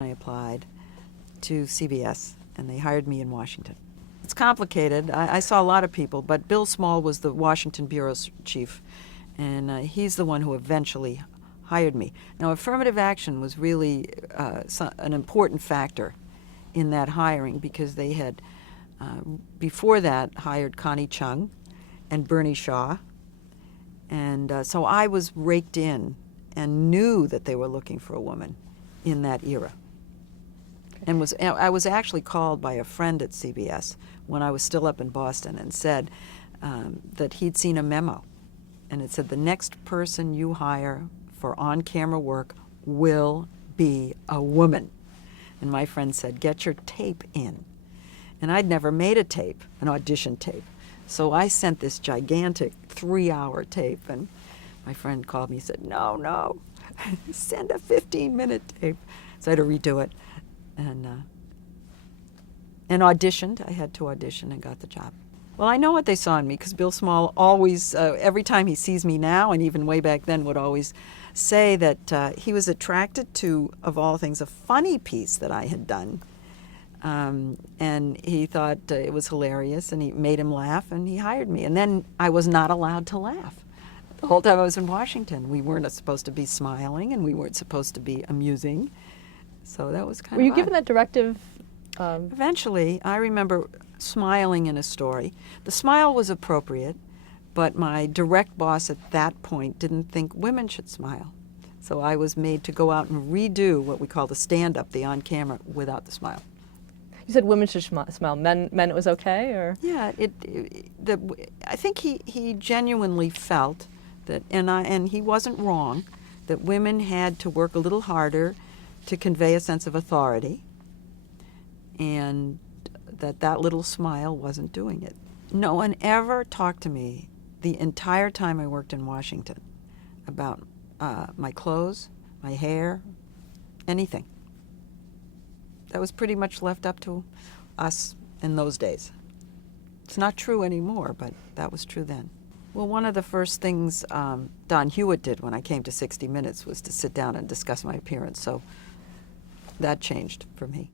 I applied to CBS, and they hired me in Washington. It's complicated. I saw a lot of people, but Bill Small was the Washington bureau's chief, and he's the one who eventually hired me. Now, affirmative action was really an important factor in that hiring, because they had, before that, hired Connie Chung and Bernie Shaw, and so I was raked in and knew that they were looking for a woman in that era. And I was actually called by a friend at CBS when I was still up in Boston, and said that he'd seen a memo, and it said, the next person you hire for on-camera work will be a woman. And my friend said, get your tape in. And I'd never made a tape, an audition tape. So I sent this gigantic 3-hour tape, and my friend called me and said, no, send a 15-minute tape. So I had to redo it. And auditioned. I had to audition and got the job. Well, I know what they saw in me, because Bill Small always, every time he sees me now, and even way back then, would always say that he was attracted to, of all things, a funny piece that I had done. And he thought it was hilarious, and he made him laugh, and he hired me. And then I was not allowed to laugh. The whole time I was in Washington, we weren't supposed to be smiling, and we weren't supposed to be amusing. So that was kind of Were you odd. given that directive? Eventually, I remember smiling in a story. The smile was appropriate, but my direct boss at that point didn't think women should smile. So I was made to go out and redo what we call the stand-up, the on-camera, without the smile. You said women should smile. Men it was okay, or? Yeah, I think he genuinely felt that, and he wasn't wrong, that women had to work a little harder to convey a sense of authority, and that little smile wasn't doing it. No one ever talked to me the entire time I worked in Washington about my clothes, my hair, anything. That was pretty much left up to us in those days. It's not true anymore, but that was true then. Well, one of the first things Don Hewitt did when I came to 60 Minutes was to sit down and discuss my appearance, so that changed for me.